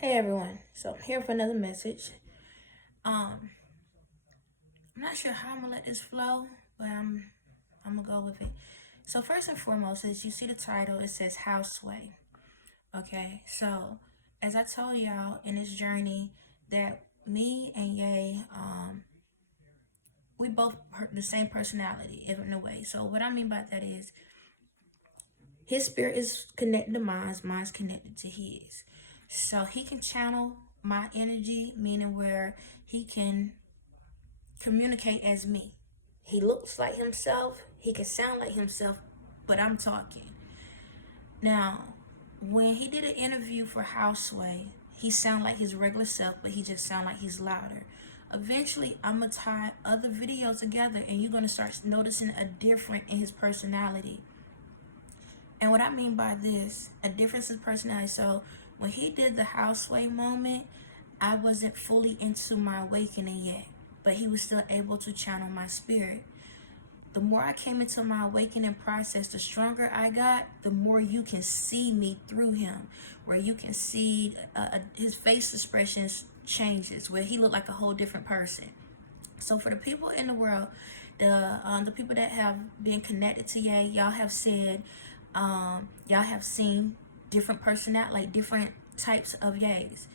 Hey everyone, so I'm here for another message. I'm not sure how I'm gonna let this flow, but I'm gonna go with it. So first and foremost, as you see the title, it says House Sway. Okay, so as I told y'all in this journey that me and Ye, we both the same personality in a way. So what I mean by that is his spirit is connected to mine's connected to his. So he can channel my energy, meaning where he can communicate as me. He looks like himself, he can sound like himself, but I'm talking. Now, when he did an interview for Houseway, he sound like his regular self, but he just sound like he's louder. Eventually, I'm gonna tie other videos together and you're gonna start noticing a difference in his personality. And what I mean by this, a difference in personality. So when he did the Houseway moment, I wasn't fully into my awakening yet, but he was still able to channel my spirit. The more I came into my awakening process, the stronger I got, the more you can see me through him, where you can see his face expressions changes, where he looked like a whole different person. So for the people in the world, the people that have been connected to y'all have said, y'all have seen different personality, like different types of yays.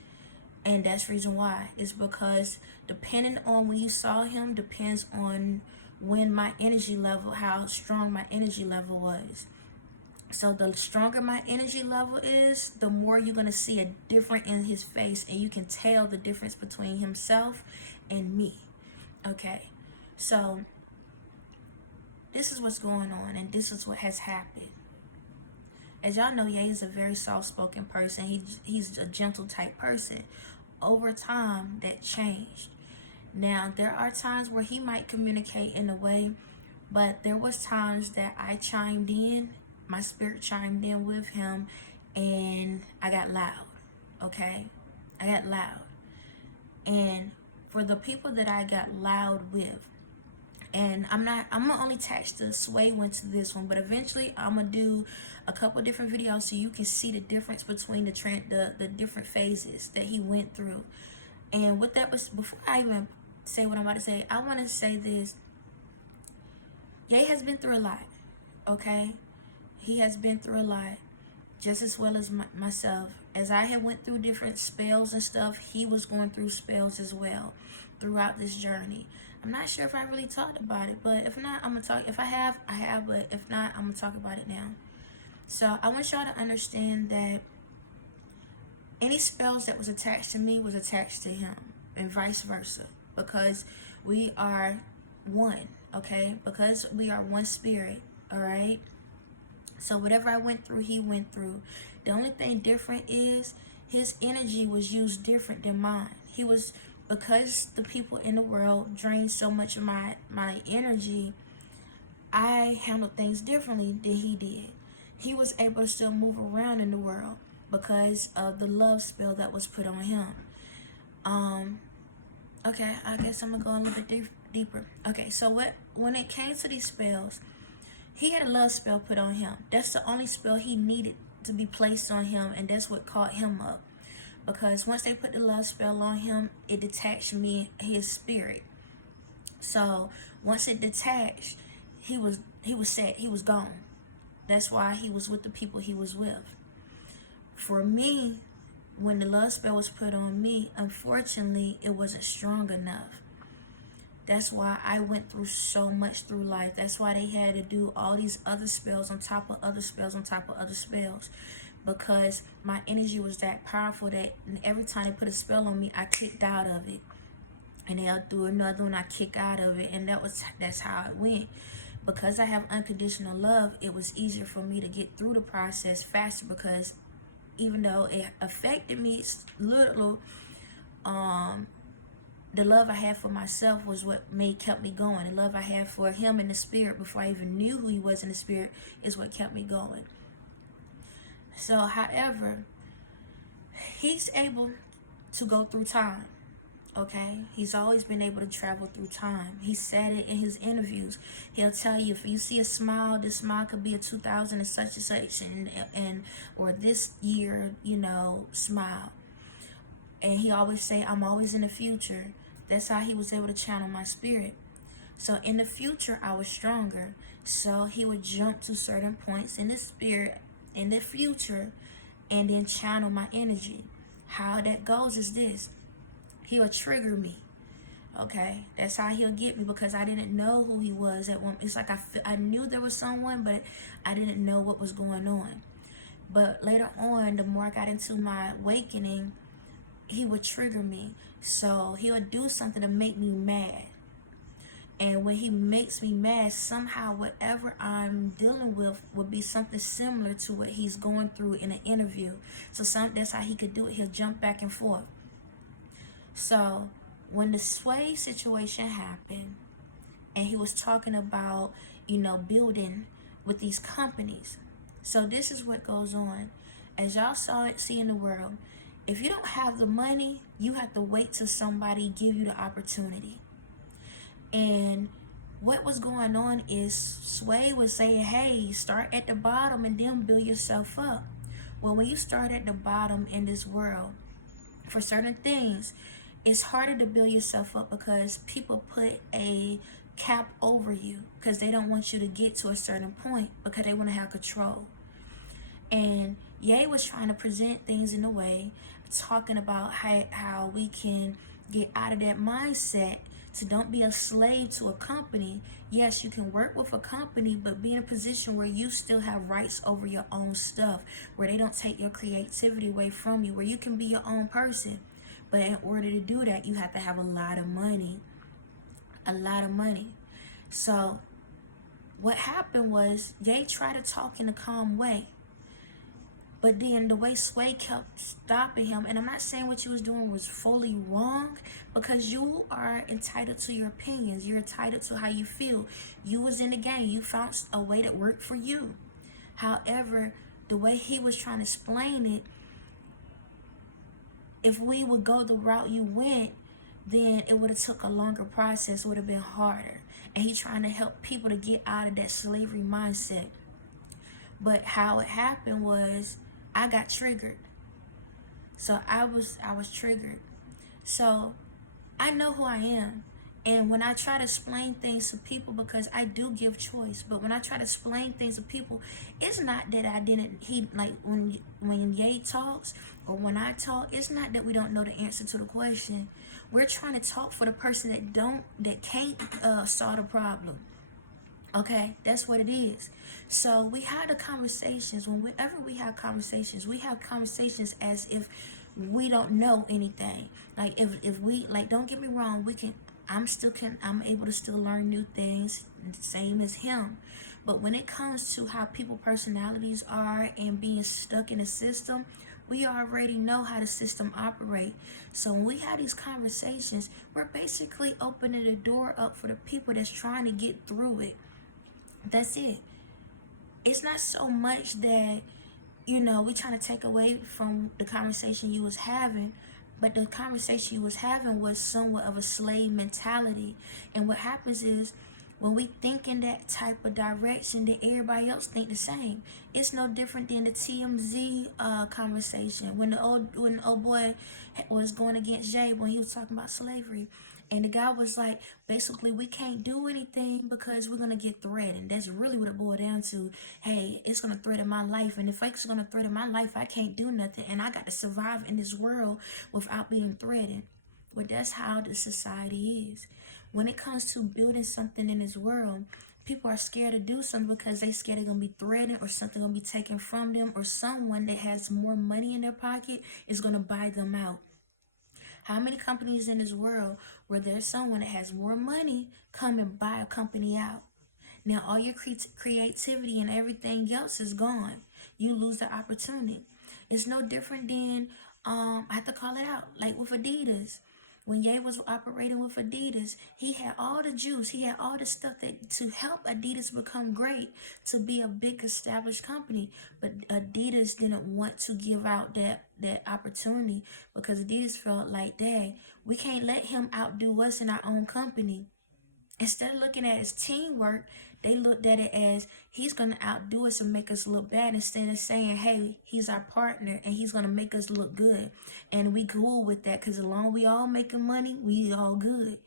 And that's the reason why. It's because depending on when you saw him depends on when my energy level, how strong my energy level was. So the stronger my energy level is, the more you're going to see a difference in his face, and you can tell the difference between himself and me. Okay, so this is what's going on, and this is what has happened. As y'all know, Ye is a very soft-spoken person. He's a gentle type person. Over time, that changed. Now, there are times where he might communicate in a way, but there was times that I chimed in, my spirit chimed in with him, and I got loud, okay? I got loud. And for the people that I got loud with, and I'm gonna only attach the sway one to this one, but eventually I'm gonna do a couple different videos so you can see the difference between the different phases that he went through. And what that was, before I even say what I'm about to say, I want to say this. Ye has been through a lot, okay? He has been through a lot, just as well as myself. As I had went through different spells and stuff, he was going through spells as well throughout this journey. I'm not sure if I really talked about it, but if not, I'm gonna talk. If I have, I have, but if not, I'm gonna talk about it now. So I want y'all to understand that any spells that was attached to me was attached to him, and vice versa, because we are one, okay? Because we are one spirit, all right? So whatever I went through, he went through. The only thing different is his energy was used different than mine. He was, because the people in the world drained so much of my energy, I handled things differently than he did. He was able to still move around in the world because of the love spell that was put on him. Okay, I guess I'm gonna go a little bit deeper. Okay, so when it came to these spells, he had a love spell put on him. That's the only spell he needed to be placed on him, and that's what caught him up. Because once they put the love spell on him, it detached me, his spirit. So once it detached, he was set, he was gone. That's why he was with the people he was with. For me, when the love spell was put on me, unfortunately, it wasn't strong enough. That's why I went through so much through life. That's why they had to do all these other spells on top of other spells on top of other spells. Because my energy was that powerful that every time they put a spell on me, I kicked out of it. And they'll do another one, I kick out of it. And that's how it went. Because I have unconditional love, it was easier for me to get through the process faster, because even though it affected me little, the love I had for myself was what kept me going. The love I had for him in the spirit before I even knew who he was in the spirit is what kept me going. So, however, he's able to go through time. Okay, he's always been able to travel through time. He said it in his interviews. He'll tell you, if you see a smile, this smile could be a 2000 and such and such, and or this year, smile. And he always say, I'm always in the future. That's how he was able to channel my spirit. So in the future, I was stronger. So he would jump to certain points in the spirit in the future and then channel my energy. How that goes is this. He'll trigger me. Okay, that's how he'll get me, because I didn't know who he was at one. It's like I knew there was someone, but I didn't know what was going on. But later on, the more I got into my awakening, he would trigger me. So he'll do something to make me mad. And when he makes me mad, somehow whatever I'm dealing with would be something similar to what he's going through in an interview. So that's how he could do it. He'll jump back and forth. So when the Sway situation happened, and he was talking about, building with these companies. So this is what goes on. As y'all see in the world, if you don't have the money, you have to wait till somebody give you the opportunity. And what was going on is Sway was saying, hey, start at the bottom and then build yourself up. Well, when you start at the bottom in this world, for certain things, it's harder to build yourself up because people put a cap over you because they don't want you to get to a certain point because they want to have control. And Ye was trying to present things in a way, talking about how we can get out of that mindset. So don't be a slave to a company. Yes, you can work with a company, but be in a position where you still have rights over your own stuff, where they don't take your creativity away from you, where you can be your own person. But in order to do that, you have to have a lot of money. A lot of money. So what happened was they tried to talk in a calm way. But then the way Sway kept stopping him, and I'm not saying what you was doing was fully wrong, because you are entitled to your opinions. You're entitled to how you feel. You was in the game. You found a way that worked for you. However, the way he was trying to explain it, if we would go the route you went, then it would have took a longer process, would have been harder. And he's trying to help people to get out of that slavery mindset. But how it happened was I got triggered. So I was triggered. So I know who I am. And when I try to explain things to people, because I do give choice, but when I try to explain things to people, it's not that I didn't, when Ye talks or when I talk, it's not that we don't know the answer to the question. We're trying to talk for the person that can't solve the problem. Okay, that's what it is. So we have the conversations. Whenever we have conversations as if we don't know anything. Like if we, like, don't get me wrong, I'm able to still learn new things, same as him. But when it comes to how people personalities are and being stuck in a system, we already know how the system operates. So when we have these conversations, we're basically opening the door up for the people that's trying to get through it. That's it. It's not so much that, we're trying to take away from the conversation you was having, but the conversation you was having was somewhat of a slave mentality. And what happens is, when we think in that type of direction, then everybody else think the same. It's no different than the TMZ conversation when the old boy was going against Jay when he was talking about slavery. And the guy was like, basically, we can't do anything because we're going to get threatened. That's really what it boiled down to. Hey, it's going to threaten my life. And if it's going to threaten my life, I can't do nothing. And I got to survive in this world without being threatened. Well, that's how the society is. When it comes to building something in this world, people are scared to do something because they're scared they're going to be threatened or something going to be taken from them, or someone that has more money in their pocket is going to buy them out. How many companies in this world where there's someone that has more money come and buy a company out? Now all your creativity and everything else is gone. You lose the opportunity. It's no different than, I have to call it out, like with Adidas. When Ye was operating with Adidas, he had all the juice. He had all the stuff that to help Adidas become great, to be a big established company. But Adidas didn't want to give out that opportunity because Adidas felt like, dang, we can't let him outdo us in our own company. Instead of looking at his teamwork, They looked at it as he's going to outdo us and make us look bad, instead of saying, hey, he's our partner and he's going to make us look good. And we cool with that, because as long as we all making money, we all good.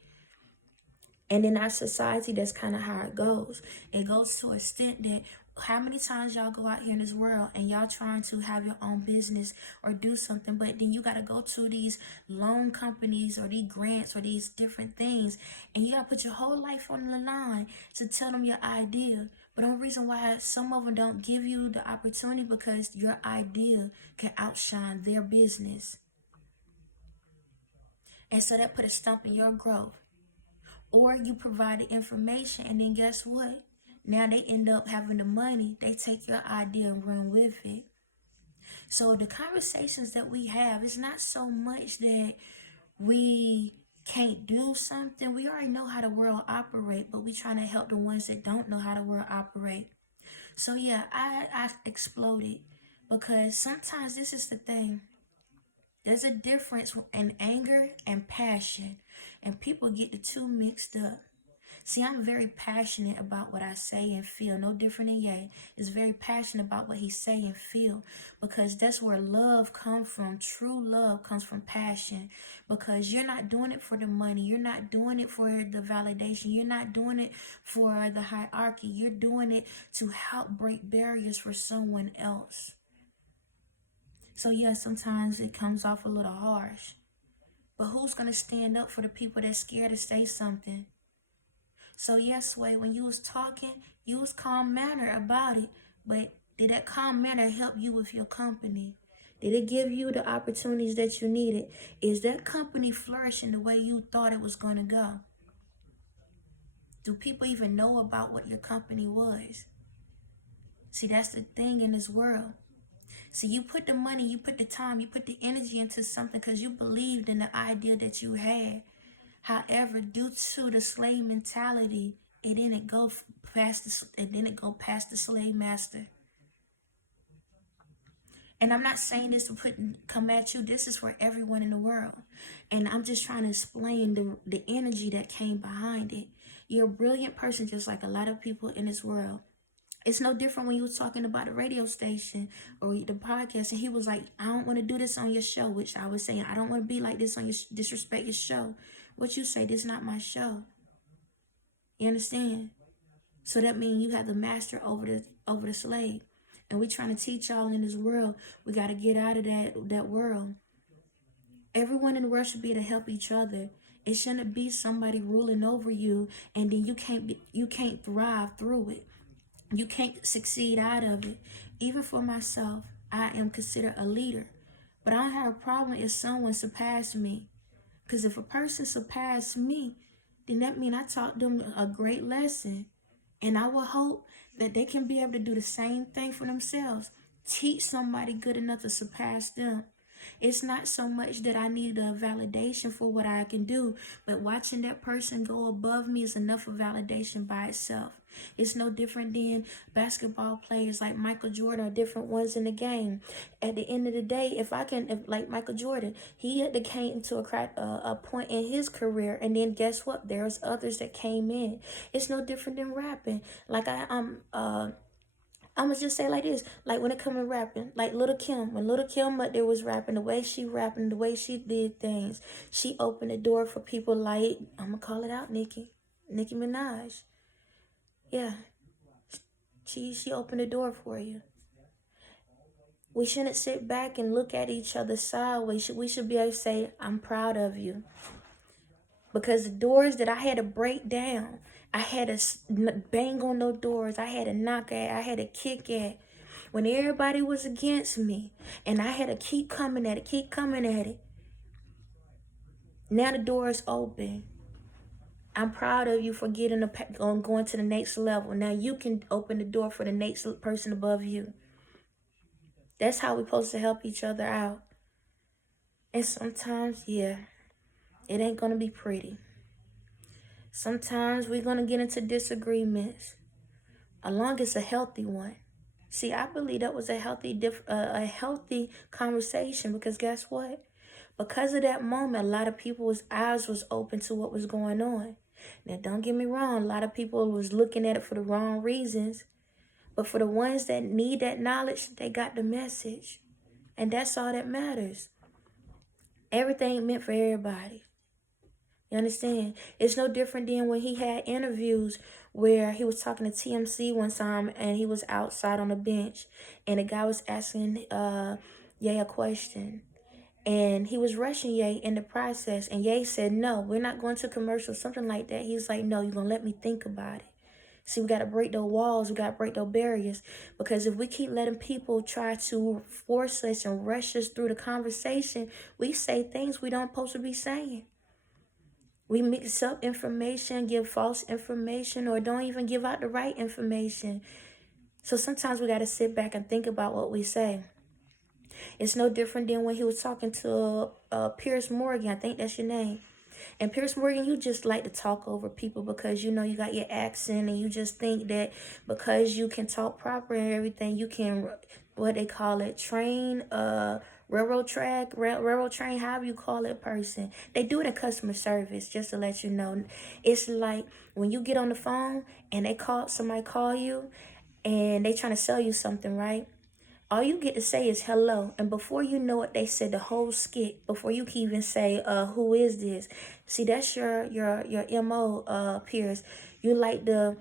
And in our society, that's kind of how it goes. It goes to an extent that how many times y'all go out here in this world and y'all trying to have your own business or do something, but then you got to go to these loan companies or these grants or these different things, and you got to put your whole life on the line to tell them your idea. But the reason why some of them don't give you the opportunity, because your idea can outshine their business. And so that put a stump in your growth. Or you provide the information, and then guess what? Now they end up having the money. They take your idea and run with it. So the conversations that we have, it's not so much that we can't do something. We already know how the world operates, but we trying to help the ones that don't know how the world operates. So yeah, I exploded, because sometimes this is the thing. There's a difference in anger and passion, and people get the two mixed up. See, I'm very passionate about what I say and feel. No different than Ye is very passionate about what he say and feel, because that's where love comes from. True love comes from passion, because you're not doing it for the money. You're not doing it for the validation. You're not doing it for the hierarchy. You're doing it to help break barriers for someone else. So yeah, sometimes it comes off a little harsh. But who's going to stand up for the people that's scared to say something? So yes, Sway, when you was talking, you was calm manner about it. But did that calm manner help you with your company? Did it give you the opportunities that you needed? Is that company flourishing the way you thought it was going to go? Do people even know about what your company was? See, that's the thing in this world. So you put the money, you put the time, you put the energy into something because you believed in the idea that you had. However, due to the slave mentality, it didn't go past the slave master. And I'm not saying this to come at you. This is for everyone in the world. And I'm just trying to explain the energy that came behind it. You're a brilliant person, just like a lot of people in this world. It's no different when you were talking about a radio station or the podcast, and he was like, I don't want to do this on your show, which I was saying, I don't want to be like this on your disrespect your show. What you say, this is not my show. You understand? So that means you have the master over the slave. And we're trying to teach y'all in this world, we got to get out of that world. Everyone in the world should be able to help each other. It shouldn't be somebody ruling over you, and then you can't thrive through it. You can't succeed out of it. Even for myself, I am considered a leader. But I don't have a problem if someone surpassed me. Because if a person surpassed me, then that means I taught them a great lesson. And I will hope that they can be able to do the same thing for themselves. Teach somebody good enough to surpass them. It's not so much that I need a validation for what I can do, but watching that person go above me is enough of validation by itself. It's no different than basketball players like Michael Jordan or different ones in the game. At the end of the day, if like Michael Jordan, he had to came to a point in his career, and then guess what? There's others that came in. It's no different than rapping. Like I'm gonna just say like this, like when it comes to rapping, like Little Kim, when Little Kim up there was rapping, the way she rapping, the way she did things, she opened the door for people like, I'm gonna call it out, Nicki Minaj. Yeah, she opened the door for you. We shouldn't sit back and look at each other sideways. We should be able to say, I'm proud of you. Because the doors that I had to break down, I had to bang on those doors. I had to knock at, I had to kick at. When everybody was against me, and I had to keep coming at it. Now the door is open. I'm proud of you for going to the next level. Now you can open the door for the next person above you. That's how we're supposed to help each other out. And sometimes, yeah, it ain't going to be pretty. Sometimes we're going to get into disagreements, as long as it's a healthy one. See, I believe that was a healthy conversation, because guess what? Because of that moment, a lot of people's eyes was open to what was going on. Now, don't get me wrong. A lot of people was looking at it for the wrong reasons. But for the ones that need that knowledge, they got the message. And that's all that matters. Everything meant for everybody. You understand? It's no different than when he had interviews where he was talking to TMC one time and he was outside on the bench and the guy was asking Ye a question. And he was rushing Ye in the process. And Ye said, no, we're not going to commercial, something like that. He was like, no, you're going to let me think about it. See, we got to break those walls. We got to break those barriers. Because if we keep letting people try to force us and rush us through the conversation, we say things we don't supposed to be saying. We mix up information, give false information, or don't even give out the right information. So sometimes we got to sit back and think about what we say. It's no different than when he was talking to Piers Morgan. I think that's your name. And Piers Morgan, you just like to talk over people because you know you got your accent and you just think that because you can talk proper and everything, you can, what they call it, train, railroad train, however you call it, person. They do it in customer service, just to let you know. It's like when you get on the phone and somebody call you and they trying to sell you something, right? All you get to say is hello. And before you know it, they said the whole skit. Before you can even say, who is this? See, that's your MO, Piers. You like to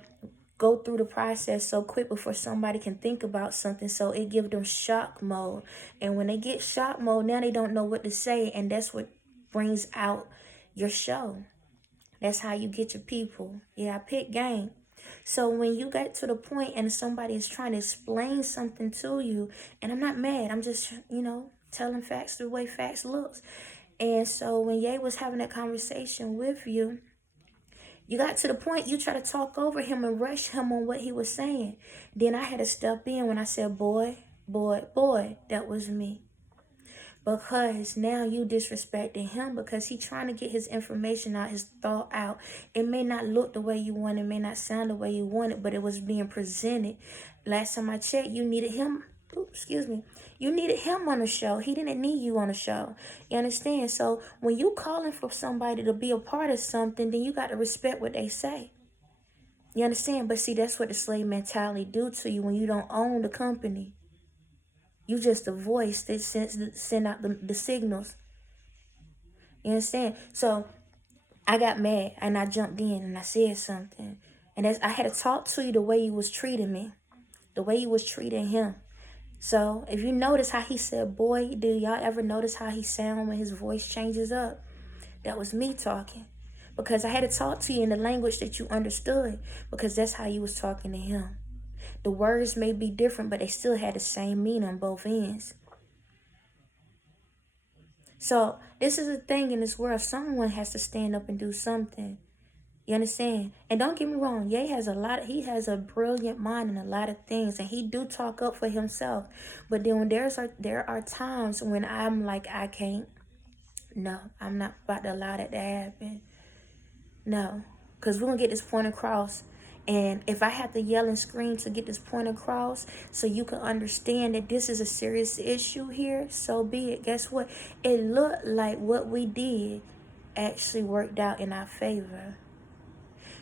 go through the process so quick before somebody can think about something. So it gives them shock mode. And when they get shock mode, now they don't know what to say. And that's what brings out your show. That's how you get your people. Yeah, I pick game. So when you get to the point and somebody is trying to explain something to you, and I'm not mad, I'm just, telling facts the way facts looks. And so when Ye was having that conversation with you, you got to the point you try to talk over him and rush him on what he was saying. Then I had to step in when I said, boy, that was me. Because now you disrespecting him because he trying to get his information out, his thought out. It may not look the way you want it, may not sound the way you want it, but it was being presented. Last time I checked, you needed him. You needed him on the show. He didn't need you on the show. You understand? So when you calling for somebody to be a part of something, then you got to respect what they say. You understand? But see, that's what the slave mentality do to you when you don't own the company. You just a voice that send out the signals. You understand? So I got mad and I jumped in and I said something. And I had to talk to you the way you was treating me. The way you was treating him. So if you notice how he said, boy, do y'all ever notice how he sound when his voice changes up? That was me talking. Because I had to talk to you in the language that you understood. Because that's how you was talking to him. The words may be different, but they still had the same meaning on both ends. So this is a thing in this world. Someone has to stand up and do something. You understand? And don't get me wrong. Ye has he has a brilliant mind in a lot of things. And he do talk up for himself. But then when there are times when I'm like, I can't. No, I'm not about to allow that to happen. No. Because we're going to get this point across. And if I have to yell and scream to get this point across so you can understand that this is a serious issue here, so be it. Guess what? It looked like what we did actually worked out in our favor.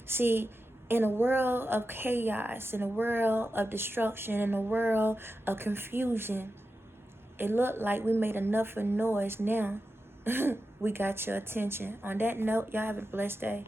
See, in a world of chaos, in a world of destruction, in a world of confusion, it looked like we made enough of noise. Now, we got your attention. On that note, y'all have a blessed day.